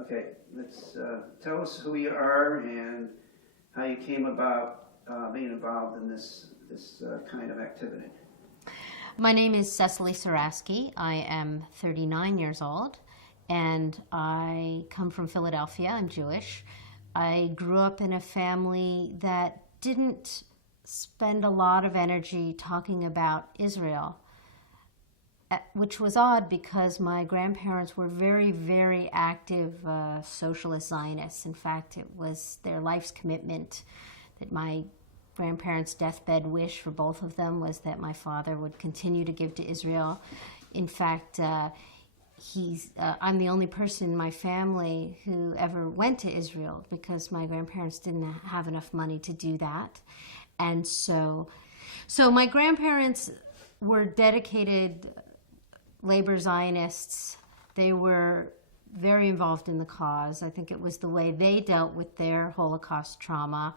Okay, let's tell us who you are and how you came about being involved in this kind of activity. My name is Cecily Surasky. I am 39 years old and I come from Philadelphia. I'm Jewish. I grew up in a family that didn't spend a lot of energy talking about Israel, which was odd because my grandparents were very, very active socialist Zionists. In fact, it was their life's commitment that my grandparents' deathbed wish for both of them was that my father would continue to give to Israel. In fact, I'm the only person in my family who ever went to Israel because my grandparents didn't have enough money to do that. And so my grandparents were dedicated labor Zionists. They were very involved in the cause. I think it was the way they dealt with their Holocaust trauma.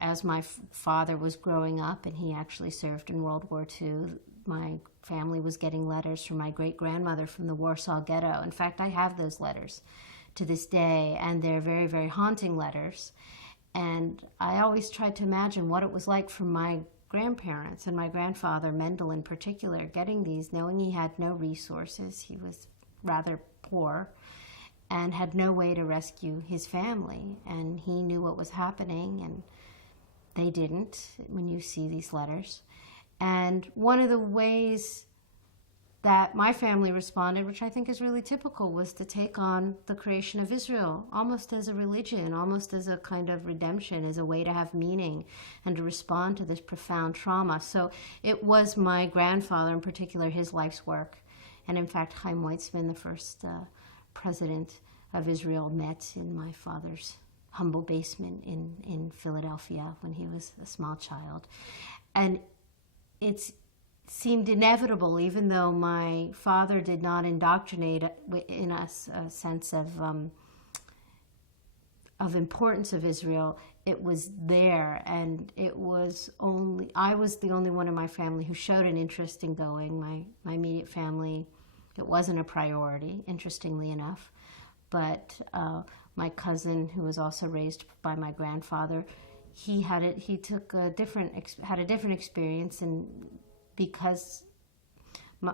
As my father was growing up, and he actually served in World War II, my family was getting letters from my great-grandmother from the Warsaw Ghetto. In fact, I have those letters to this day, and they're very, very haunting letters. And I always tried to imagine what it was like for my grandparents and my grandfather, Mendel in particular, getting these, knowing he had no resources. He was rather poor and had no way to rescue his family. And he knew what was happening, and they didn't, when you see these letters. And one of the ways that my family responded, which I think is really typical, was to take on the creation of Israel, almost as a religion, almost as a kind of redemption, as a way to have meaning and to respond to this profound trauma. So it was my grandfather, in particular, his life's work. And in fact, Chaim Weizmann, the first president of Israel, met in my father's humble basement in Philadelphia when he was a small child. And it seemed inevitable, even though my father did not indoctrinate in us a sense of importance of Israel. It was there, and I was the only one in my family who showed an interest in going. My immediate family, it wasn't a priority, interestingly enough. But my cousin, who was also raised by my grandfather, had a different experience, and because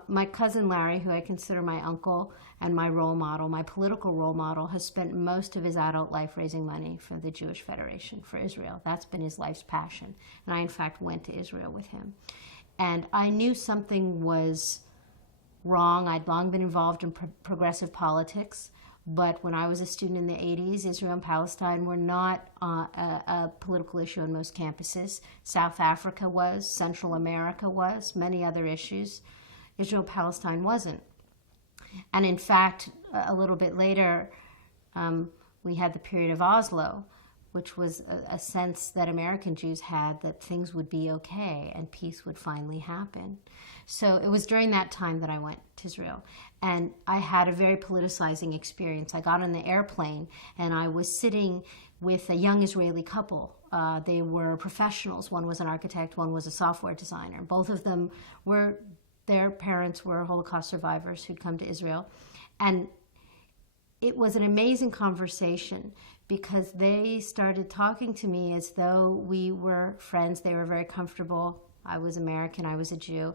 my cousin Larry, who I consider my uncle and my role model, my political role model, has spent most of his adult life raising money for the Jewish Federation, for Israel. That's been his life's passion. And I, in fact, went to Israel with him. And I knew something was wrong. I'd long been involved in progressive politics. But when I was a student in the 80s, Israel and Palestine were not a political issue on most campuses. South Africa was, Central America was, many other issues. Israel-Palestine wasn't. And in fact, a little bit later, we had the period of Oslo, which was a sense that American Jews had that things would be okay and peace would finally happen. So it was during that time that I went to Israel. And I had a very politicizing experience. I got on the airplane and I was sitting with a young Israeli couple. They were professionals. One was an architect, one was a software designer. Both of them their parents were Holocaust survivors who'd come to Israel. And it was an amazing conversation because they started talking to me as though we were friends. They were very comfortable. I was American, I was a Jew.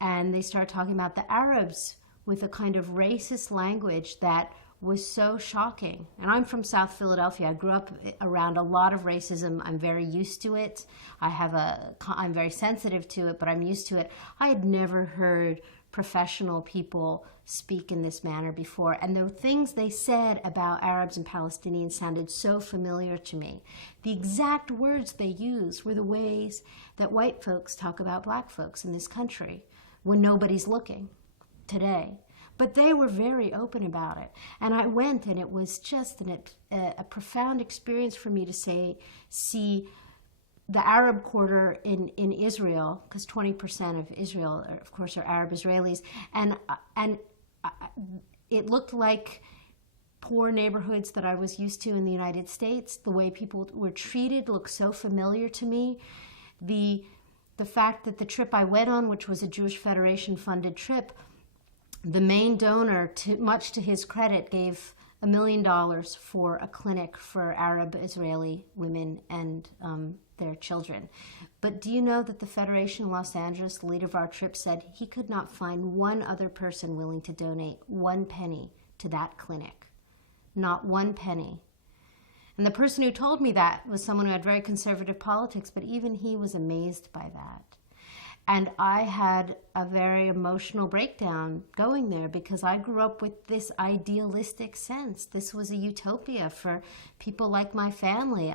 And they started talking about the Arabs with a kind of racist language that was so shocking. And I'm from South Philadelphia. I grew up around a lot of racism. I'm very used to it. I'm very sensitive to it, but I'm used to it. I had never heard professional people speak in this manner before. And the things they said about Arabs and Palestinians sounded so familiar to me. The exact words they used were the ways that white folks talk about black folks in this country when nobody's looking today. But they were very open about it. And I went, and it was just a profound experience for me to see the Arab quarter in Israel, because 20% of Israel, of course, are Arab Israelis, and it looked like poor neighborhoods that I was used to in the United States. The way people were treated looked so familiar to me. The fact that the trip I went on, which was a Jewish Federation funded trip, the main donor, much to his credit, gave $1 million for a clinic for Arab Israeli women and their children. But do you know that the Federation in Los Angeles, the leader of our trip, said he could not find one other person willing to donate 1 penny to that clinic? Not 1 penny. And the person who told me that was someone who had very conservative politics, but even he was amazed by that. And I had a very emotional breakdown going there because I grew up with this idealistic sense. This was a utopia for people like my family.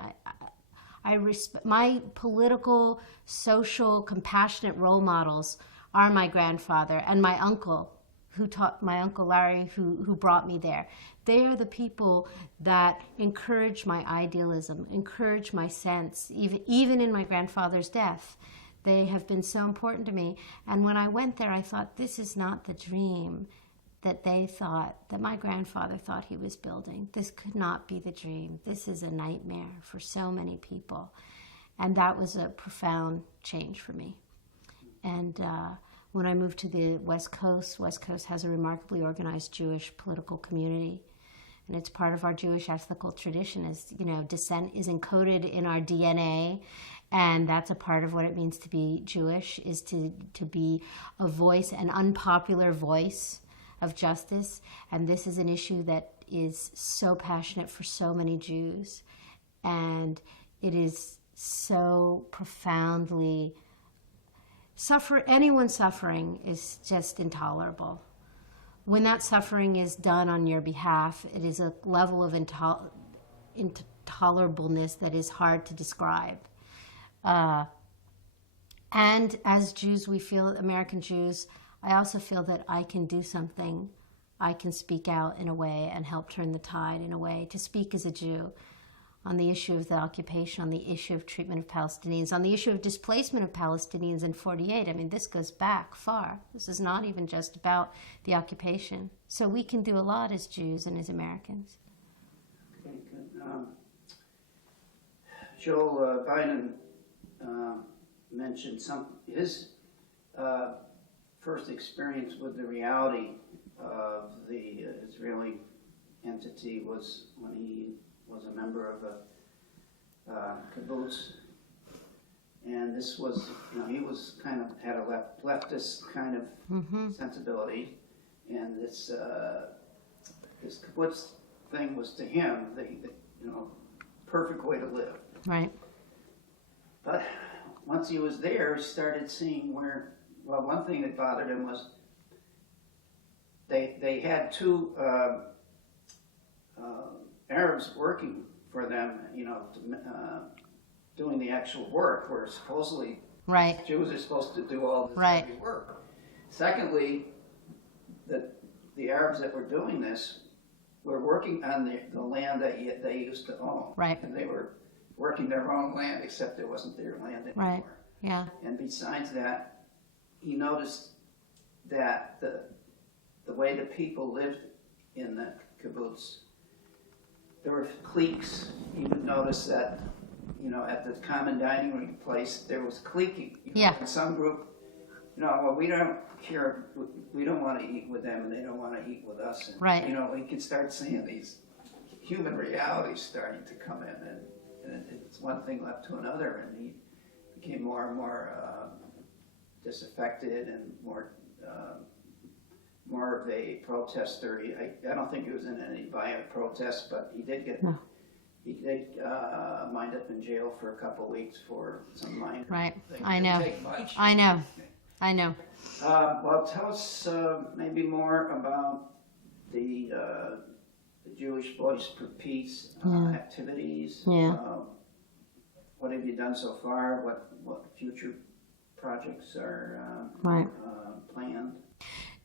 My political, social, compassionate role models are my grandfather and my uncle, my Uncle Larry, who brought me there. They are the people that encourage my idealism, encourage my sense, even in my grandfather's death. They have been so important to me. And when I went there, I thought, this is not the dream that they thought, that my grandfather thought he was building. This could not be the dream. This is a nightmare for so many people. And that was a profound change for me. And when I moved to the West Coast has a remarkably organized Jewish political community. And it's part of our Jewish ethical tradition. As you know, dissent is encoded in our DNA, and that's a part of what it means to be Jewish, is to be a voice, an unpopular voice of justice. And this is an issue that is so passionate for so many Jews, and it is so profoundly anyone suffering is just intolerable. When that suffering is done on your behalf, it is a level of intolerableness that is hard to describe. And as Jews, we feel, American Jews, I also feel that I can do something. I can speak out in a way and help turn the tide in a way, to speak as a Jew on the issue of the occupation, on the issue of treatment of Palestinians, on the issue of displacement of Palestinians in 48. I mean, this goes back far. This is not even just about the occupation. So we can do a lot as Jews and as Americans. Okay, good. Joel Biden mentioned his first experience with the reality of the Israeli entity was when he was a member of a kibbutz, and this was, he was had a leftist kind of sensibility, and this kibbutz thing was to him the perfect way to live. Right. But once he was there, he started seeing one thing that bothered him was they had two Arabs working for them, doing the actual work, where supposedly right. Jews are supposed to do all this right. heavy work. Secondly, the Arabs that were doing this were working on the land that they used to own. Right. And they were working their own land, except it wasn't their land anymore. Right. Yeah. And besides that, he noticed that the way the people lived in the kibbutz, there were cliques. He would notice that, at the common dining room place, there was cliquing. Yeah. In some group, we don't care, we don't want to eat with them, and they don't want to eat with us. And, right. We can start seeing these human realities starting to come in, and it's one thing led to another, and he became more and more disaffected and more of a protester. I don't think he was in any violent protests, but he did wind up in jail for a couple of weeks for some minor right. things. I know. Didn't take much. I know. Well, tell us maybe more about the Jewish Voice for Peace activities. Yeah. What have you done so far? What future projects are planned?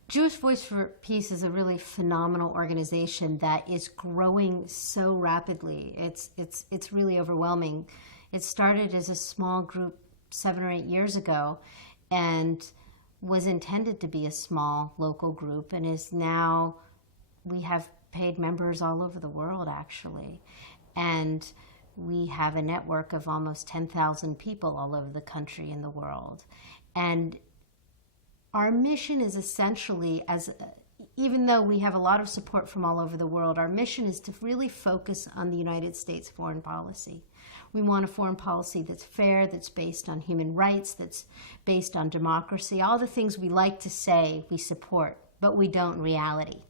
Jewish Voice for Peace is a really phenomenal organization that is growing so rapidly. It's really overwhelming. It started as a small group 7 or 8 years ago, and was intended to be a small local group, and is now, we have paid members all over the world, actually. And we have a network of almost 10,000 people all over the country and the world. And our mission is essentially, as even though we have a lot of support from all over the world, our mission is to really focus on the United States foreign policy. We want a foreign policy that's fair, that's based on human rights, that's based on democracy, all the things we like to say we support, but we don't in reality.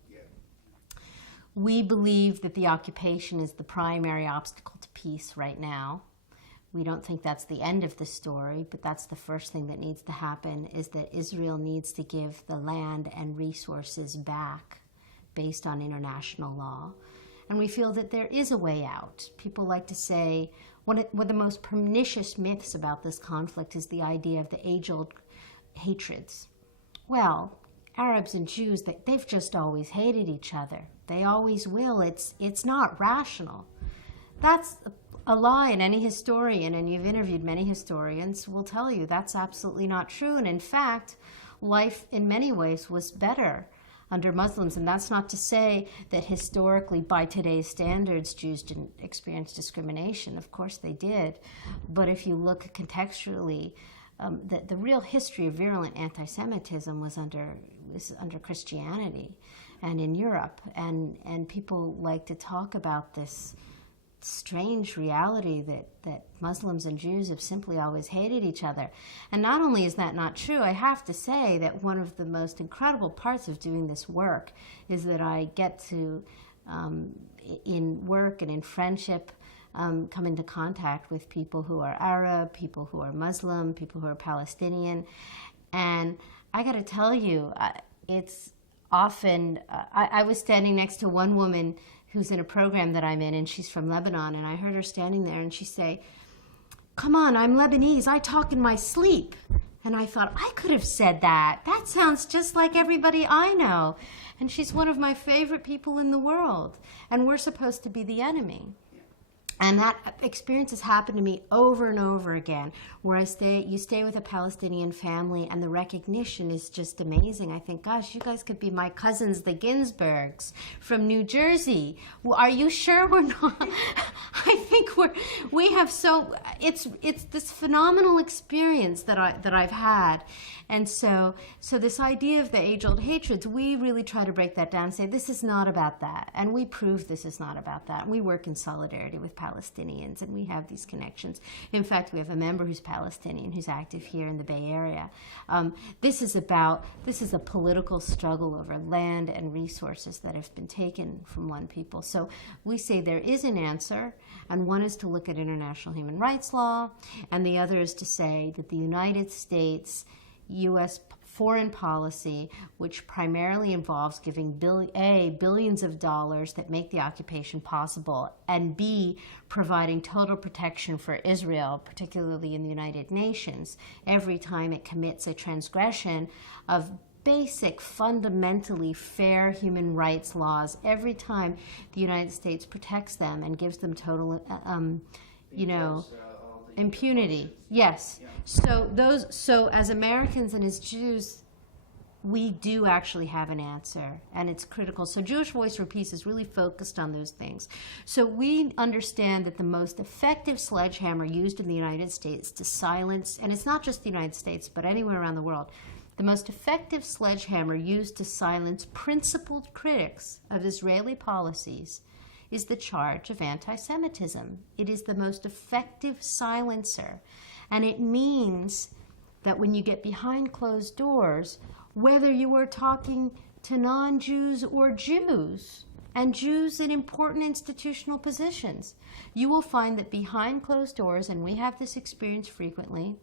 We believe that the occupation is the primary obstacle to peace right now. We don't think that's the end of the story, but that's the first thing that needs to happen, is that Israel needs to give the land and resources back based on international law. And we feel that there is a way out. People like to say, one of the most pernicious myths about this conflict is the idea of the age-old hatreds. Well, Arabs and Jews, they've just always hated each other. They always will. It's not rational. That's a lie, and any historian, and you've interviewed many historians, will tell you that's absolutely not true. And in fact, life in many ways was better under Muslims. And that's not to say that historically, by today's standards, Jews didn't experience discrimination. Of course they did. But if you look contextually, the real history of virulent anti-Semitism was under Christianity and in Europe. And people like to talk about this strange reality that Muslims and Jews have simply always hated each other. And not only is that not true, I have to say that one of the most incredible parts of doing this work is that I get to, in work and in friendship, come into contact with people who are Arab, people who are Muslim, people who are Palestinian. And I got to tell you, it's often, I was standing next to one woman who's in a program that I'm in, and she's from Lebanon, and I heard her standing there, and she say, "Come on, I'm Lebanese, I talk in my sleep." And I thought, I could have said that. That sounds just like everybody I know. And she's one of my favorite people in the world, and we're supposed to be the enemy. And that experience has happened to me over and over again, where you stay with a Palestinian family and the recognition is just amazing. I think, gosh, you guys could be my cousins, the Ginsbergs from New Jersey. Well, are you sure we're not? I think we have it's this phenomenal experience that I've had. And so this idea of the age-old hatreds, we really try to break that down and say, this is not about that. And we prove this is not about that. We work in solidarity with Palestinians, and we have these connections. In fact, we have a member who's Palestinian who's active here in the Bay Area. This is a political struggle over land and resources that have been taken from one people. So we say there is an answer, and one is to look at international human rights law, and the other is to say that the United States U.S. foreign policy, which primarily involves giving billions of dollars that make the occupation possible, and B, providing total protection for Israel, particularly in the United Nations, every time it commits a transgression of basic, fundamentally fair human rights laws, every time the United States protects them and gives them total, impunity. Yes. Yeah. So as Americans and as Jews, we do actually have an answer, and it's critical. So Jewish Voice for Peace is really focused on those things. So we understand that the most effective sledgehammer used in the United States to silence, and it's not just the United States, but anywhere around the world, the most effective sledgehammer used to silence principled critics of Israeli policies is the charge of anti-Semitism. It is the most effective silencer. And it means that when you get behind closed doors, whether you are talking to non-Jews or Jews, and Jews in important institutional positions, you will find that behind closed doors, and we have this experience frequently,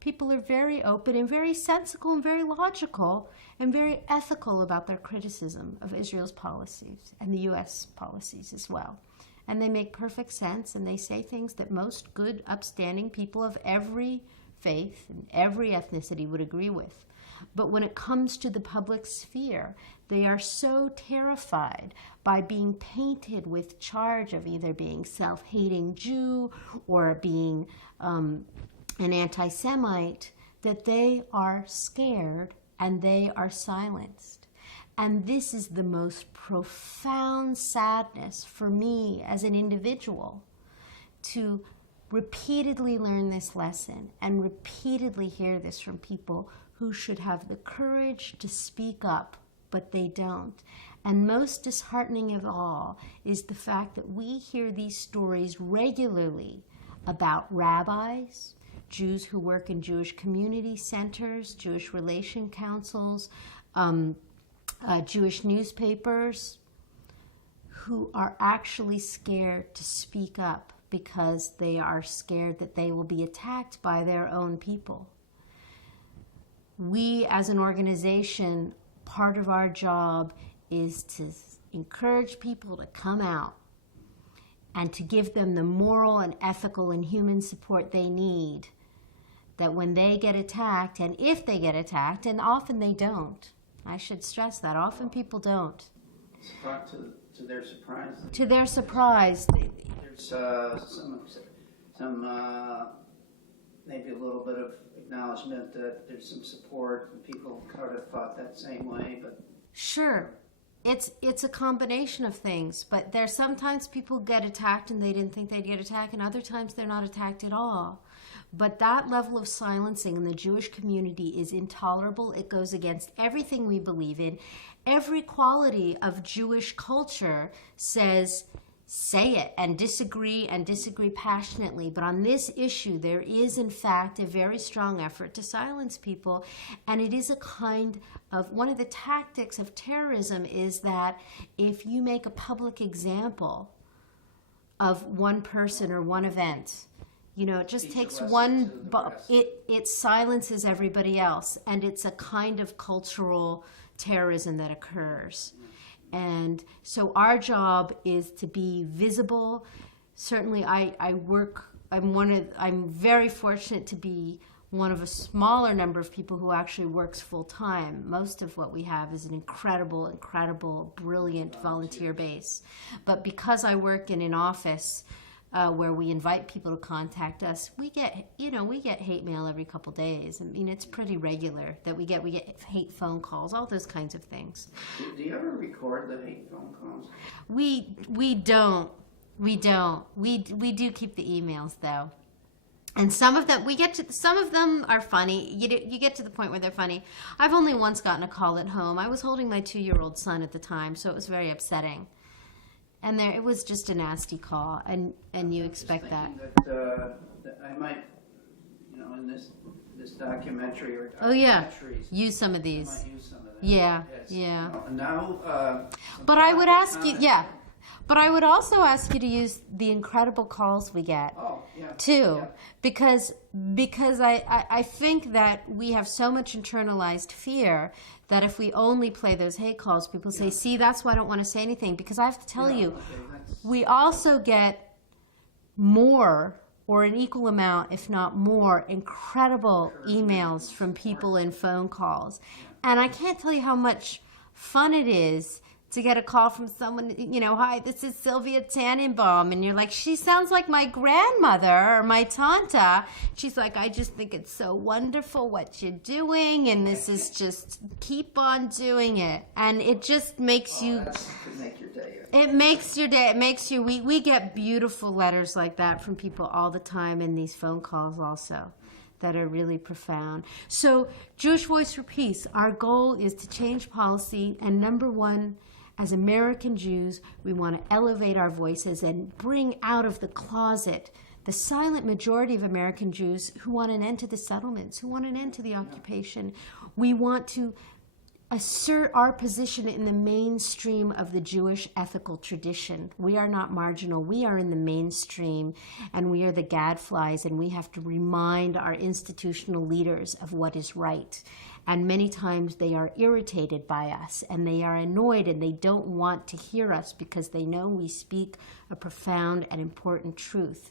people are very open and very sensible and very logical and very ethical about their criticism of Israel's policies and the U.S. policies as well. And they make perfect sense, and they say things that most good, upstanding people of every faith and every ethnicity would agree with. But when it comes to the public sphere, they are so terrified by being painted with charge of either being self-hating Jew or being an anti-Semite that they are scared and they are silenced. And this is the most profound sadness for me as an individual, to repeatedly learn this lesson and repeatedly hear this from people who should have the courage to speak up but they don't. And most disheartening of all is the fact that we hear these stories regularly about rabbis, Jews who work in Jewish community centers, Jewish relation councils, Jewish newspapers, who are actually scared to speak up because they are scared that they will be attacked by their own people. We, as an organization, part of our job is to encourage people to come out and to give them the moral and ethical and human support they need, that when they get attacked, and if they get attacked, and often they don't, I should stress that, often people don't. To their surprise. To their surprise. There's some maybe a little bit of acknowledgement that there's some support, and people sort of thought that same way, but... Sure. It's a combination of things, but there's sometimes people get attacked and they didn't think they'd get attacked, and other times they're not attacked at all. But that level of silencing in the Jewish community is intolerable. It goes against everything we believe in. Every quality of Jewish culture says, say it and disagree passionately. But on this issue, there is, in fact, a very strong effort to silence people. And it is a kind of, one of the tactics of terrorism is that if you make a public example of one person or one event, you know, it just takes one, it silences everybody else. And it's a kind of cultural terrorism that occurs. And so our job is to be visible. Certainly I'm very fortunate to be one of a smaller number of people who actually works full time. Most of what we have is an incredible, brilliant volunteer base. But because I work in an office where we invite people to contact us, we get hate mail every couple days. I mean, it's pretty regular that we get hate phone calls, all those kinds of things. Do you ever record the hate phone calls? We don't. We do keep the emails though. And some of them are funny. You get to the point where they're funny. I've only once gotten a call at home. I was holding my 2-year-old son at the time, so it was very upsetting. And it was just a nasty call, and you expect that. That I might, in this documentary or documentaries, use some of these. I might use some of that. Yeah, yes. yeah. Now, but I would ask you, But I would also ask you to use the incredible calls we get, too, because I think that we have so much internalized fear that if we only play those hate calls, people say, see, that's why I don't want to say anything. Because I have to tell you, we also get more or an equal amount, if not more, incredible emails from people and phone calls. And I can't tell you how much fun it is to get a call from someone, hi, this is Sylvia Tannenbaum. And you're like, she sounds like my grandmother or my tanta. She's like, I just think it's so wonderful what you're doing. And this is just, keep on doing it. And it just makes you... That could make your day. It makes your day. It makes you... We get beautiful letters like that from people all the time, and these phone calls also that are really profound. So Jewish Voice for Peace, our goal is to change policy. And number one, as American Jews, we want to elevate our voices and bring out of the closet the silent majority of American Jews who want an end to the settlements, who want an end to the occupation. We want to assert our position in the mainstream of the Jewish ethical tradition. We are not marginal. We are in the mainstream, and we are the gadflies, and we have to remind our institutional leaders of what is right. And many times they are irritated by us, and they are annoyed, and they don't want to hear us because they know we speak a profound and important truth.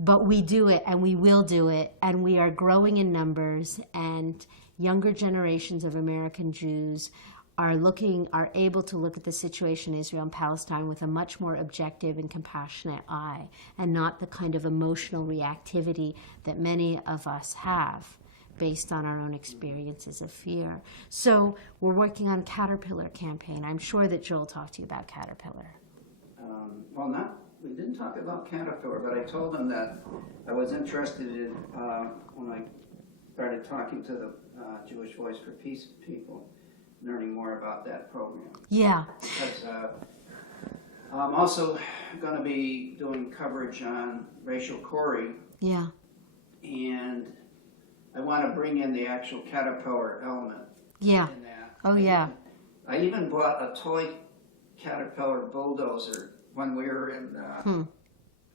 But we do it, and we will do it, and we are growing in numbers, and younger generations of American Jews are able to look at the situation in Israel and Palestine with a much more objective and compassionate eye, and not the kind of emotional reactivity that many of us have based on our own experiences of fear. So we're working on Caterpillar campaign. I'm sure that Joel talked to you about Caterpillar. We didn't talk about Caterpillar, but I told him that I was interested in, when I started talking to the Jewish Voice for Peace people, learning more about that program. Yeah. Because I'm also going to be doing coverage on racial quarry, Yeah. and I want to bring in the actual caterpillar element Yeah. in that. Oh, yeah. I even bought a toy caterpillar bulldozer when we were in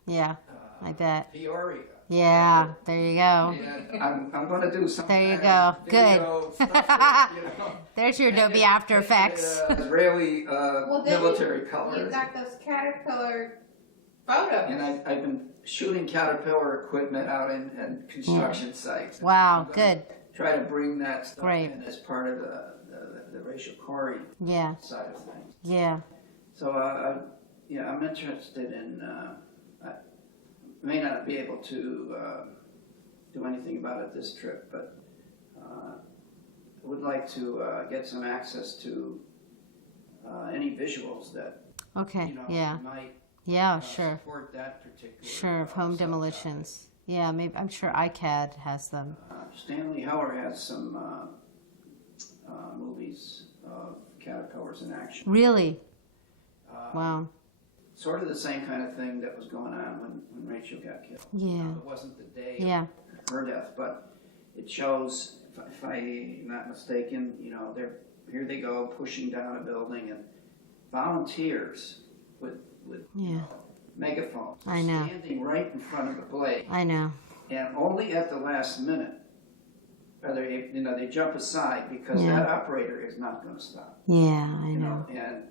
Yeah. I bet. Peoria. Yeah. There you go. And I'm going to do some There you kind go. of Good. video stuff, you know. There's your Adobe After Effects. Israeli Well, then military you colors. got those caterpillar photos. And I've been shooting caterpillar equipment out in construction sites. Wow. I'm gonna Good. Try to bring that stuff Great. in as part of the racial quarry Yeah. side of things. Yeah. So I'm interested in. I may not be able to do anything about it this trip, but would like to get some access to any visuals that Okay. might Yeah. Sure. support that particular. Sure. Of home subtopic. demolitions. Yeah. Maybe I'm sure ICAD has them. Stanley Heller has some movies of caterpillars in action. Really? Uh, Wow. Sort of the same kind of thing that was going on when Rachel got killed. Yeah. It wasn't the day Yeah. of her death, but it shows, if I'm not mistaken, here they go pushing down a building, and volunteers with Yeah. megaphones I know. standing right in front of the blade, I know. and only at the last minute they jump aside because Yeah. that operator is not going to stop. Yeah. I know. And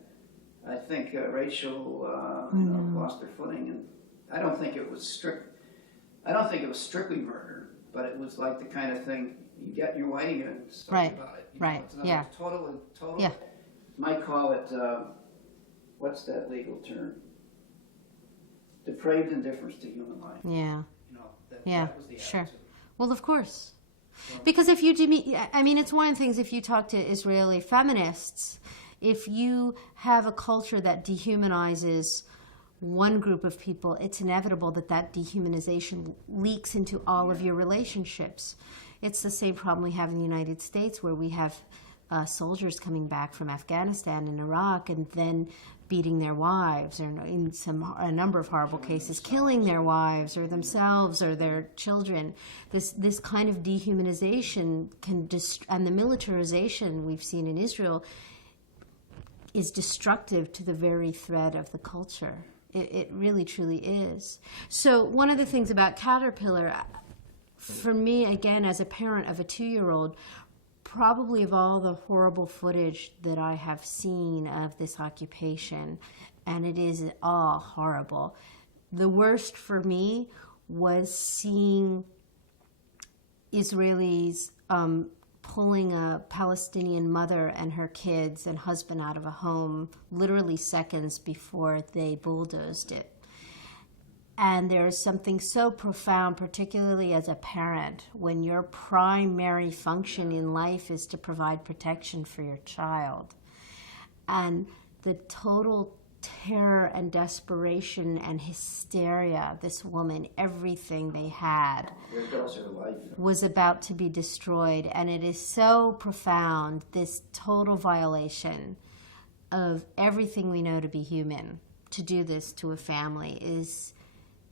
I think Rachel lost her footing, and I don't think it was strictly murder, but it was like the kind of thing you get in your way and stuff Right. about it. Right. It's another Yeah. total. Yeah. Might call it what's that legal term? Depraved indifference to human life. Yeah. That, Yeah, that was the sure. attitude. Well, of course. Because if you, I mean, it's one of the things, if you talk to Israeli feminists, if you have a culture that dehumanizes one group of people, it's inevitable that that dehumanization leaks into all of your relationships. It's the same problem we have in the United States, where we have soldiers coming back from Afghanistan and Iraq and then beating their wives, or in a number of horrible cases, killing their wives or themselves or their children. This kind of dehumanization and the militarization we've seen in Israel is destructive to the very thread of the culture. It really, truly is. So one of the things about Caterpillar, for me, again, as a parent of a 2-year-old, probably of all the horrible footage that I have seen of this occupation, and it is all horrible, the worst for me was seeing Israelis pulling a Palestinian mother and her kids and husband out of a home literally seconds before they bulldozed it. And there is something so profound, particularly as a parent, when your primary function in life is to provide protection for your child. And the total terror and desperation and hysteria, this woman, everything they had There goes her life. was about to be destroyed. And it is so profound, this total violation of everything we know to be human. To do this to a family is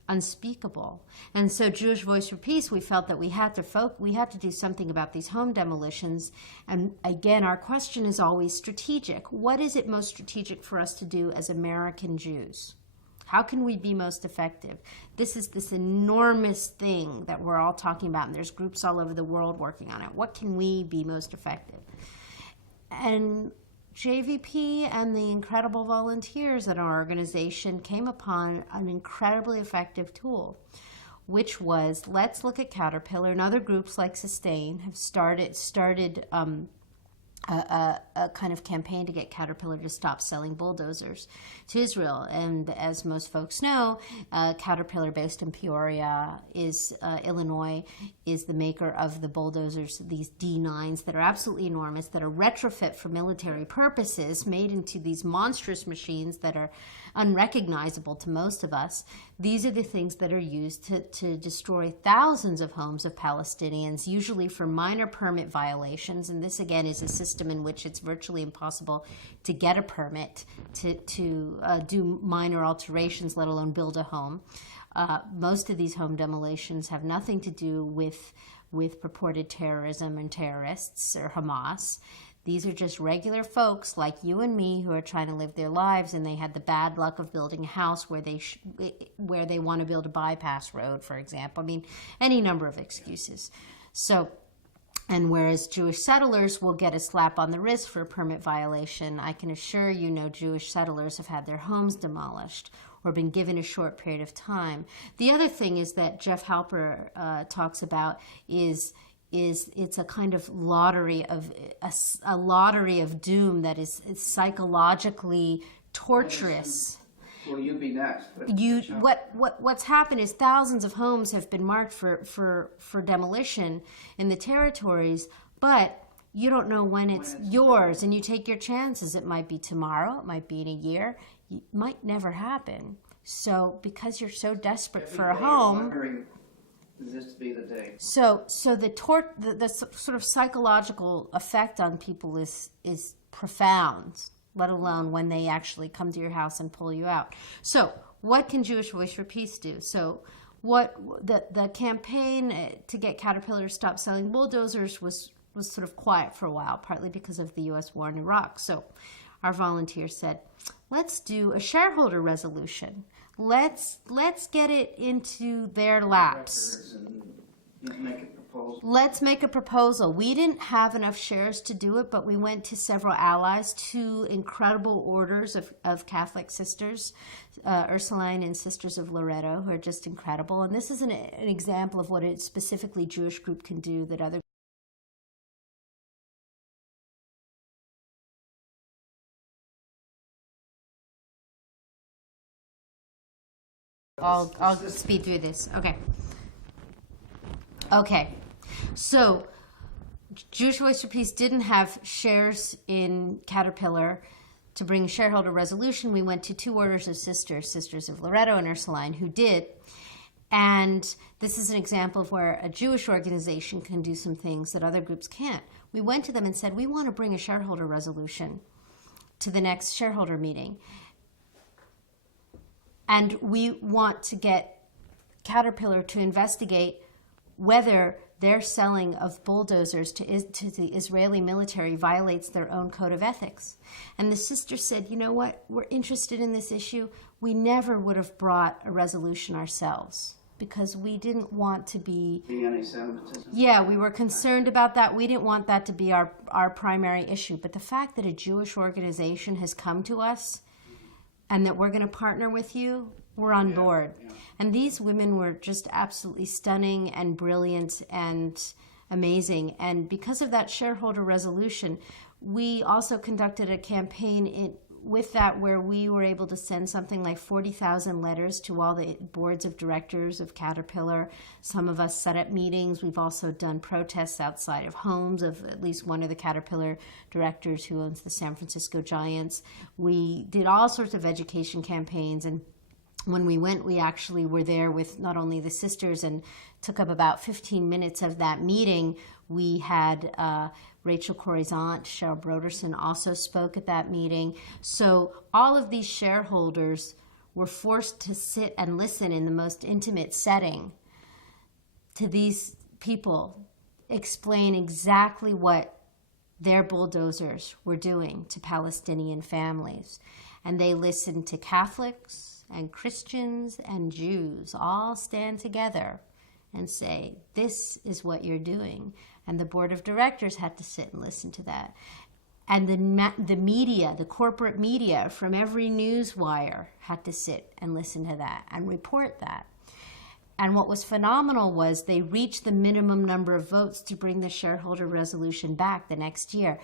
unspeakable. And so Jewish Voice for Peace, we felt that we had to do something about these home demolitions. And again, our question is always strategic. What is it most strategic for us to do as American Jews? How can we be most effective? This is this enormous thing that we're all talking about, and there's groups all over the world working on it. What can we be most effective? And JVP and the incredible volunteers at our organization came upon an incredibly effective tool, which was, let's look at Caterpillar, and other groups like Sustain have started a kind of campaign to get Caterpillar to stop selling bulldozers to Israel. And as most folks know, Caterpillar, based in Peoria, Illinois, is the maker of the bulldozers, these D9s that are absolutely enormous, that are retrofit for military purposes, made into these monstrous machines that are unrecognizable to most of us. These are the things that are used to destroy thousands of homes of Palestinians, usually for minor permit violations. And this, again, is a system system in which it's virtually impossible to get a permit to do minor alterations, let alone build a home. Most of these home demolitions have nothing to do with purported terrorism and terrorists or Hamas. These are just regular folks like you and me who are trying to live their lives, and they had the bad luck of building a house where they want to build a bypass road, for example. I mean, any number of excuses. So, and whereas Jewish settlers will get a slap on the wrist for a permit violation, I can assure you no Jewish settlers have had their homes demolished or been given a short period of time. The other thing is that Jeff Halper talks about is it's a kind of lottery of a lottery of doom that is psychologically torturous. Will you be next? What's happened is thousands of homes have been marked for demolition in the territories, but you don't know when it's yours, and you take your chances. It might be tomorrow, it might be in a year, it might never happen. So because you're so desperate for a home, is this to be the day? So the sort of psychological effect on people is profound, let alone when they actually come to your house and pull you out. So what can Jewish Voice for Peace do? So what the campaign to get Caterpillar to stop selling bulldozers was sort of quiet for a while, partly because of the U.S. war in Iraq. So our volunteers said, let's do a shareholder resolution. Let's get it into their laps. Make a proposal. Let's make a proposal. We didn't have enough shares to do it, but we went to several allies, 2 incredible orders of Catholic sisters, Ursuline and Sisters of Loretto, who are just incredible. And this is an example of what a specifically Jewish group can do that other I'll speed through this. Okay. So Jewish Voice for Peace didn't have shares in Caterpillar. To bring a shareholder resolution, we went to 2 orders of sisters, Sisters of Loretto and Ursuline, who did. And this is an example of where a Jewish organization can do some things that other groups can't. We went to them and said, we want to bring a shareholder resolution to the next shareholder meeting. And we want to get Caterpillar to investigate whether their selling of bulldozers to the Israeli military violates their own code of ethics. And the sister said, you know what, we're interested in this issue. We never would have brought a resolution ourselves because we didn't want to be... The anti-Semitism? Yeah, we were concerned about that. We didn't want that to be our primary issue. But the fact that a Jewish organization has come to us and that we're going to partner with you, we're on board. Yeah. And these women were just absolutely stunning and brilliant and amazing. And because of that shareholder resolution, we also conducted a campaign with that where we were able to send something like 40,000 letters to all the boards of directors of Caterpillar. Some of us set up meetings. We've also done protests outside of homes of at least one of the Caterpillar directors who owns the San Francisco Giants. We did all sorts of education campaigns, and when we went, we actually were there with not only the sisters and took up about 15 minutes of that meeting. We had Rachel Corey's aunt, Cheryl Broderson, also spoke at that meeting. So all of these shareholders were forced to sit and listen in the most intimate setting to these people explain exactly what their bulldozers were doing to Palestinian families. And they listened to Catholics and Christians and Jews all stand together and say, this is what you're doing. And the board of directors had to sit and listen to that. And the media, the corporate media from every news wire had to sit and listen to that and report that. And what was phenomenal was they reached the minimum number of votes to bring the shareholder resolution back the next year.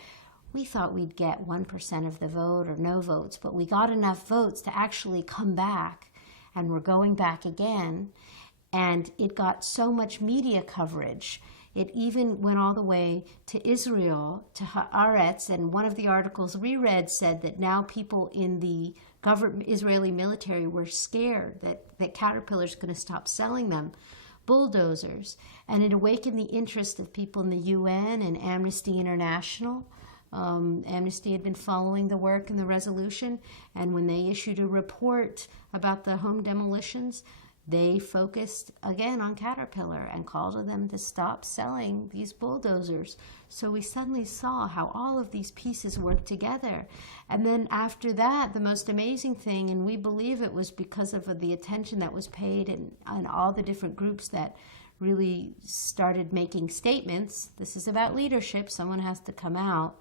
We thought we'd get 1% of the vote or no votes, but we got enough votes to actually come back, and we're going back again. And it got so much media coverage. It even went all the way to Israel, to Haaretz, and one of the articles we read said that now people in the Israeli military were scared that Caterpillar's going to stop selling them bulldozers. And it awakened the interest of people in the UN and Amnesty International. Amnesty had been following the work and the resolution, and when they issued a report about the home demolitions, they focused again on Caterpillar and called on them to stop selling these bulldozers. So we suddenly saw how all of these pieces work together. And then after that, the most amazing thing, and we believe it was because of the attention that was paid and all the different groups that really started making statements, this is about leadership, someone has to come out,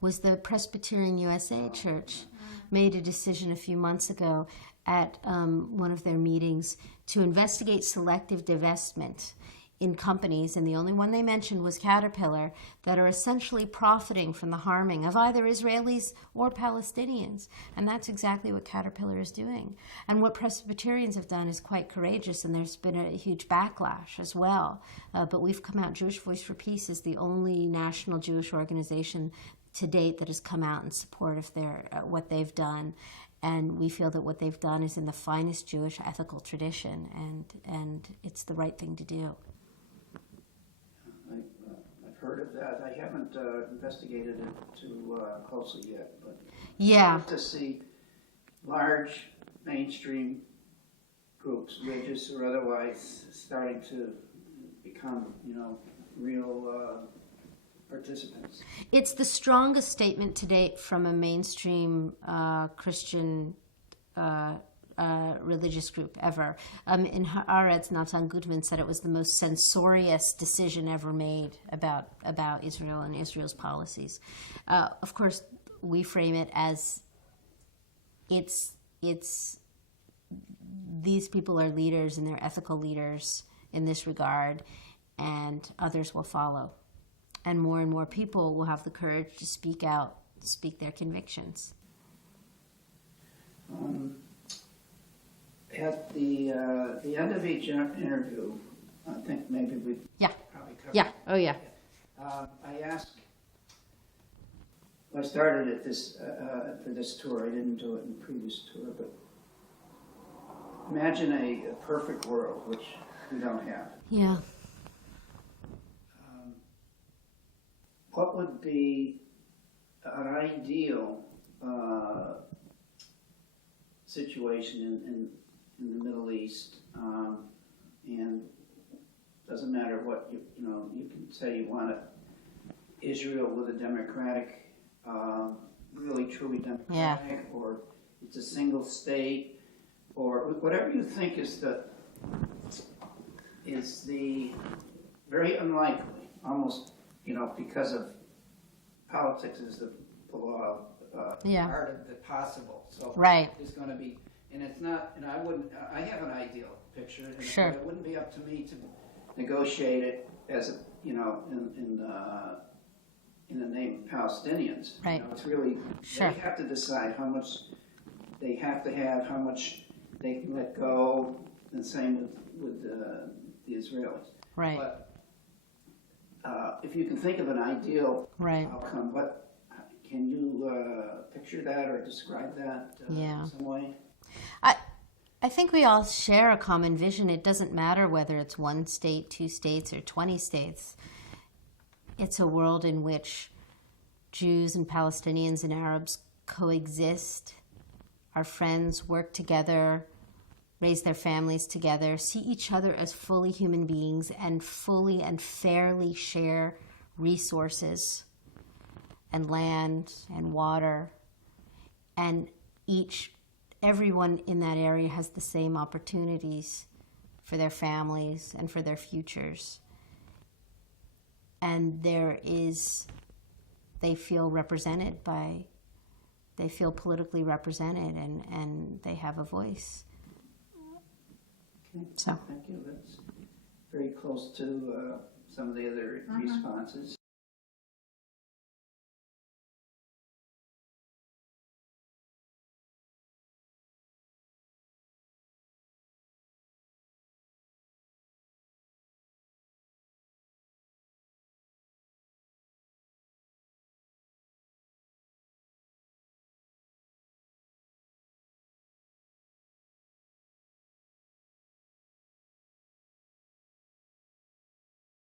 was the Presbyterian USA Church made a decision a few months ago at one of their meetings to investigate selective divestment in companies, and the only one they mentioned was Caterpillar, that are essentially profiting from the harming of either Israelis or Palestinians. And that's exactly what Caterpillar is doing. And what Presbyterians have done is quite courageous, and there's been a huge backlash as well. But we've come out, Jewish Voice for Peace is the only national Jewish organization to date that has come out in support of what they've done. And we feel that what they've done is in the finest Jewish ethical tradition, and it's the right thing to do. I've heard of that. I haven't investigated it too closely yet, but Yeah. to see large mainstream groups, religious or otherwise, starting to become, real participants. It's the strongest statement to date from a mainstream Christian religious group ever. In Haaretz, Natan Gutman said it was the most censorious decision ever made about Israel and Israel's policies. Of course, we frame it as it's these people are leaders and they're ethical leaders in this regard, and others will follow. And more people will have the courage to speak out, speak their convictions. At the end of each interview, I think maybe we probably covered. Yeah. Oh yeah. I asked. I started at this for this tour. I didn't do it in the previous tour, but imagine a perfect world, which we don't have. Yeah. What would be an ideal situation in the Middle East? And doesn't matter what you can say you want Israel with a democratic, really truly democratic, or it's a single state, or whatever you think is the very unlikely, almost. Because of politics is the law part of the possible. So it's going to be, and it's not. And I have an ideal picture. And Sure. It wouldn't be up to me to negotiate it as in the name of Palestinians. Right. It's really Sure. they have to decide how much they have to have, how much they can let go, and same with the Israelis. Right. But if you can think of an ideal outcome, can you picture that or describe that in some way? I think we all share a common vision. It doesn't matter whether it's one state, 2 states, or 20 states. It's a world in which Jews and Palestinians and Arabs coexist, are friends, work together, raise their families together, see each other as fully human beings, and fully and fairly share resources and land and water. And everyone in that area has the same opportunities for their families and for their futures. And they feel politically represented, and they have a voice. Okay. So. Thank you. That's very close to some of the other responses.